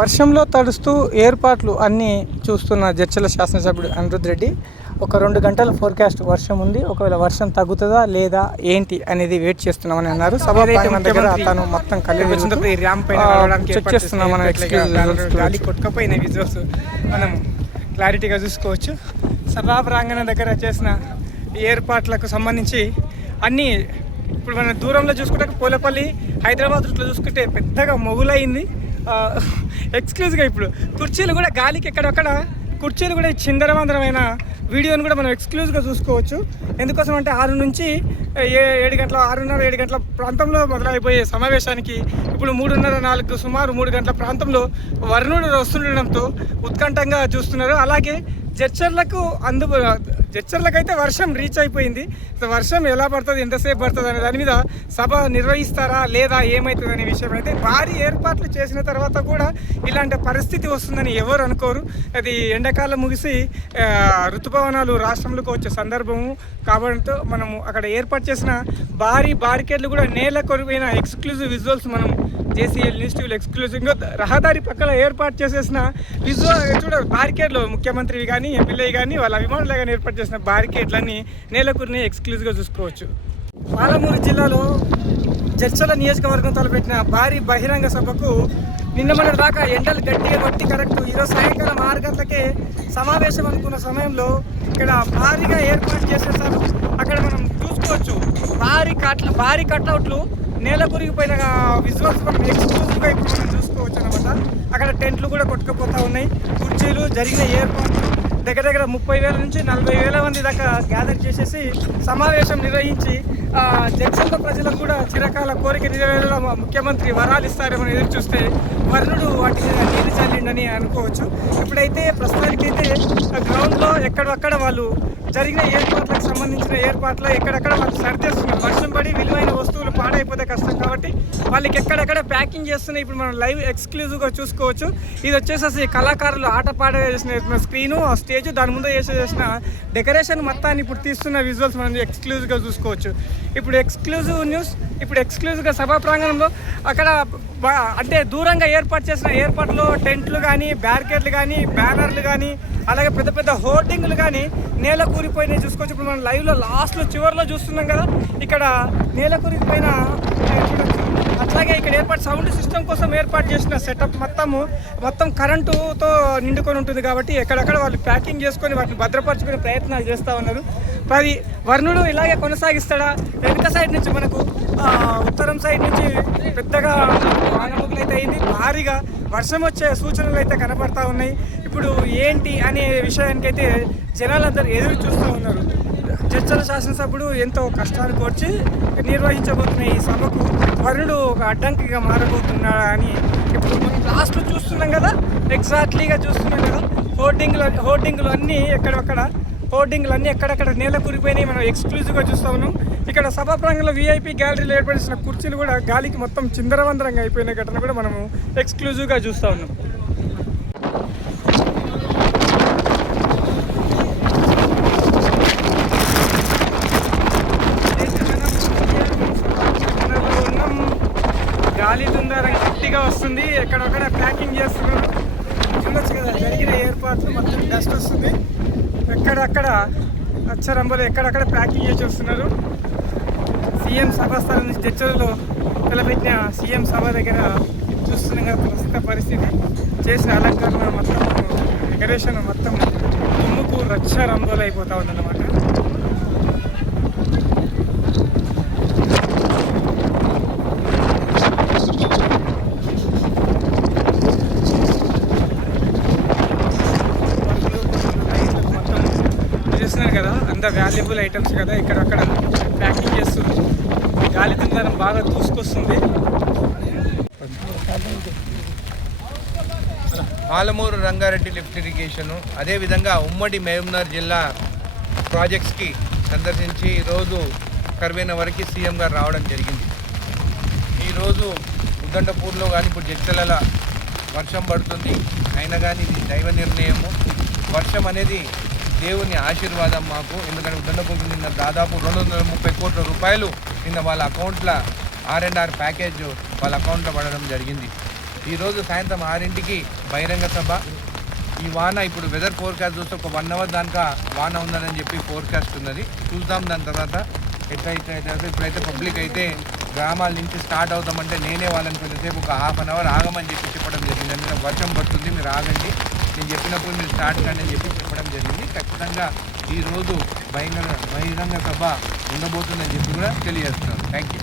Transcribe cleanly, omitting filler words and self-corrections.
వర్షంలో తడుస్తూ ఏర్పాట్లు అన్నీ చూస్తున్న జడ్చర్ల శాసనసభ్యుడు అనిరుద్ రెడ్డి ఒక 2 గంటల ఫోర్కాస్ట్ వర్షం ఉంది, ఒకవేళ వర్షం తగ్గుతుందా లేదా ఏంటి అనేది వెయిట్ చేస్తున్నామని అన్నారు. సభా ప్రాంగణం దగ్గర తను మొత్తం చెక్ చేస్తున్నాం. కొట్టుకపోయిన విజువల్స్ మనం క్లారిటీగా చూసుకోవచ్చు. సభా ప్రాంగణం దగ్గర చేసిన ఏర్పాట్లకు సంబంధించి అన్నీ ఇప్పుడు మనం దూరంలో చూసుకుంటే పోలేపల్లి హైదరాబాద్ రూట్లో చూసుకుంటే పెద్దగా మొగులైంది. ఎక్స్క్లూజివ్గా ఇప్పుడు కుర్చీలు కూడా గాలికి ఎక్కడక్కడ కుర్చీలు కూడా చిందరవందరమైన వీడియోని కూడా మనం ఎక్స్క్లూజివ్గా చూసుకోవచ్చు. ఎందుకోసం అంటే 6 నుంచి 7 గంటల 6:30 7 గంటల ప్రాంతంలో మొదలైపోయే సమావేశానికి ఇప్పుడు 3:30 4 సుమారు 3 గంటల ప్రాంతంలో వరుణుడు వస్తుండడంతో ఉత్కంఠంగా చూస్తున్నారు. అలాగే జడ్చర్లకైతే వర్షం రీచ్ అయిపోయింది. వర్షం ఎలా పడుతుంది, ఎంతసేపు పడుతుంది అనే దాని మీద సభ నిర్వహిస్తారా లేదా ఏమవుతుంది అనే విషయం అయితే భారీ ఏర్పాట్లు చేసిన తర్వాత కూడా ఇలాంటి పరిస్థితి వస్తుందని ఎవరు అనుకోరు. అది ఎండాకాలం ముగిసి ఋతుపవనాలు రాష్ట్రంలోకి వచ్చే సందర్భము కాబట్టి మనము అక్కడ ఏర్పాటు చేసిన భారీ బారికేడ్లు కూడా నేల కొరిపోయిన ఎక్స్క్లూజివ్ విజువల్స్ మనం జేసీఎల్ న్యూస్ టీవీలో ఎక్స్క్లూజివ్గా రహదారి పక్కన ఏర్పాటు చేసేసిన విజువల్ బారికేడ్లు ముఖ్యమంత్రి కానీ ఎమ్మెల్యే కానీ వాళ్ళ అభిమానులు కానీ ఏర్పాటు చేసిన బారికేడ్లన్నీ నేలకూరిని ఎక్స్క్లూజివ్గా చూసుకోవచ్చు. పాలమూరు జిల్లాలో జడ్చర్ల నియోజకవర్గం తలపెట్టిన భారీ బహిరంగ సభకు నిన్న మొన్నటి దాకా ఎండలు గట్టిగా కొట్టి కరెక్ట్ ఈరోజు సాయంకాలం 6 గంటలకే సమావేశం అనుకున్న సమయంలో ఇక్కడ భారీగా ఏర్పాటు చేసేసారు. అక్కడ మనం చూసుకోవచ్చు భారీ కట్అవుట్లు నేల కురిగిపోయిన విజువల్స్ మనం ఎక్స్క్లూజివ్గా ఇప్పుడు మనం చూసుకోవచ్చు అనమాట. అక్కడ టెంట్లు కూడా కొట్టుకుపోతూ ఉన్నాయి. కుర్చీలు జరిగిన ఏర్పాట్లు దగ్గర 30,000 నుంచి 40,000 మంది దాకా గ్యాదర్ చేసేసి సమావేశం నిర్వహించి జడ్చర్ల ప్రజలకు కూడా చిరకాల కోరిక నెరవేరేలా ముఖ్యమంత్రి వరాలు ఇస్తారేమని ఎదురు చూస్తే వరుణుడు వాటిని నీరు చల్లిండని అనుకోవచ్చు. ఇప్పుడైతే ప్రస్తుతానికైతే గ్రౌండ్లో ఎక్కడక్కడ వాళ్ళు జరిగిన ఏర్పాట్లకు సంబంధించిన ఏర్పాట్లు ఎక్కడెక్కడ వాళ్ళు సరిచేస్తున్నారు. వర్షం పడి విలువైన వస్తువులు పాడైపోతే కష్టం కాబట్టి వాళ్ళకి ఎక్కడెక్కడ ప్యాకింగ్ చేస్తున్నాయి. ఇప్పుడు మనం లైవ్ ఎక్స్క్లూజివ్గా చూసుకోవచ్చు. ఇది వచ్చేసేసి కళాకారులు ఆట పాడ చేసిన స్క్రీను, ఆ స్టేజ్, దాని ముందు చేసిన డెకరేషన్ మొత్తాన్ని ఇప్పుడు తీస్తున్న విజువల్స్ మనం ఎక్స్క్లూజివ్గా చూసుకోవచ్చు. ఇప్పుడు ఎక్స్క్లూజివ్ న్యూస్ ఇప్పుడు ఎక్స్క్లూజివ్గా సభా ప్రాంగణంలో అక్కడ అంటే దూరంగా ఏర్పాటు చేసిన ఏర్పాట్లు టెంట్లు కానీ బ్యారికేడ్లు కానీ బ్యానర్లు కానీ అలాగే పెద్ద పెద్ద హోర్డింగ్లు కానీ నేల కూరిపోయినాయి చూసుకోవచ్చు. ఇప్పుడు మనం లైవ్లో లాస్ట్లో చివరిలో చూస్తున్నాం కదా, ఇక్కడ నేల కూరిపోయిన చూడొచ్చు. అట్లాగే ఇక్కడ సౌండ్ సిస్టమ్ కోసం ఏర్పాటు చేసిన సెటప్ మొత్తం కరెంటుతో నిండుకొని ఉంటుంది కాబట్టి ఎక్కడెక్కడ వాళ్ళు ప్యాకింగ్ చేసుకొని వాటిని భద్రపరచుకునే ప్రయత్నాలు చేస్తూ ఉన్నారు. మరి వరుణుడు ఇలాగే కొనసాగిస్తాడా? వెనుక సైడ్ నుంచి మనకు ఉత్తరం సైడ్ నుంచి పెద్దగా వానముగులు అయితే అయింది. భారీగా వర్షం వచ్చే సూచనలు అయితే కనపడతా ఉన్నాయి. ఇప్పుడు ఏంటి అనే విషయానికైతే జనాలందరూ ఎదురు చూస్తూ ఉన్నారు. జడ్చర్ల శాసనసభ్యుడు ఎంతో కష్టాన్ని కోర్చి నిర్వహించబోతున్న ఈ సభకు వరుణుడు ఒక అడ్డంకిగా మారబోతున్నాడా అని ఇప్పుడు మనం లాస్ట్లో చూస్తున్నాం కదా, ఎగ్జాక్ట్లీగా చూస్తున్నాం కదా. హోర్డింగ్లు అన్నీ ఎక్కడెక్కడ నేల కూరిపోయినాయి మనం ఎక్స్క్లూజివ్గా చూస్తూ ఉన్నాం. ఇక్కడ సభా ప్రాంగణంలో వీఐపీ గ్యాలరీలో ఏర్పడిన కుర్చీలు కూడా గాలికి మొత్తం చిందరవందరంగా అయిపోయిన ఘటన కూడా మనము ఎక్స్క్లూజివ్గా చూస్తూ ఉన్నాం. గాలి దుందారం గట్టిగా వస్తుంది. ఎక్కడొక్కడ ప్యాకింగ్ చేస్తున్నారు చూడొచ్చు కదా. జరిగిన ఏర్పాట్లు మొత్తం డస్ట్ వస్తుంది. ఎక్కడక్కడ అచ్చరంబలు ఎక్కడక్కడ ప్యాకింగ్ చేసి వస్తున్నారు. సీఎం సభాస్థలం నుంచి జడ్చర్లలో తలపెట్టిన సీఎం సభ దగ్గర చూస్తున్నాం కదా ప్రస్తుత పరిస్థితి. చేసిన అలంకరణ మొత్తం డెకరేషన్ మొత్తం దుమ్ముకు రచ్చరంబోలు అయిపోతూ ఉందన్నమాట. కదా అంత వాల్యుబుల్ ఐటమ్స్ కదా ఇక్కడక్కడ ప్యాకింగ్ చేస్తుంది. గాలి దుందరం బాగా దూసుకొస్తుంది. పాలమూరు రంగారెడ్డి లిఫ్ట్ ఇరిగేషను అదేవిధంగా ఉమ్మడి మహబూబ్నగర్ జిల్లా ప్రాజెక్ట్స్కి సందర్శించి ఈరోజు కర్వేన వరకు సీఎం గారు రావడం జరిగింది. ఈరోజు ఉద్దండపూర్లో కానీ ఇప్పుడు జడ్చర్ల వర్షం పడుతుంది. అయినా కానీ ఇది దైవ నిర్ణయము. వర్షం అనేది దేవుని ఆశీర్వాదం మాకు. ఎందుకంటే ఉద్దండపూర్కి నిన్న దాదాపు 230 కోట్ల రూపాయలు నిన్న వాళ్ళ అకౌంట్లో R&R ప్యాకేజ్ వాళ్ళ అకౌంట్లో పడడం జరిగింది. ఈరోజు సాయంత్రం 6ంటికి బహిరంగ సభ. ఈ వాన ఇప్పుడు వెదర్ ఫోర్కాస్ట్ చూస్తే ఒక 1 అవర్ దాకా వాన ఉందని చెప్పి ఫోర్కాస్ట్ ఉన్నది. చూద్దాం దాని తర్వాత ఎట్లయితే ఇప్పుడైతే పబ్లిక్ అయితే గ్రామాల నుంచి స్టార్ట్ అవుతామంటే నేనే వాళ్ళని కొంచెంసేపు ఒక హాఫ్ అన్ అవర్ ఆగమని చెప్పడం జరిగింది. అంటే వర్షం పడుతుంది, మీరు ఆగండి, నేను చెప్పినప్పుడు మీరు స్టార్ట్ కండి అని చెప్పడం జరిగింది. ఖచ్చితంగా ఈరోజు బహిరంగ సభ ఉండబోతుందని చెప్పి కూడా తెలియజేస్తున్నాను. Thank you.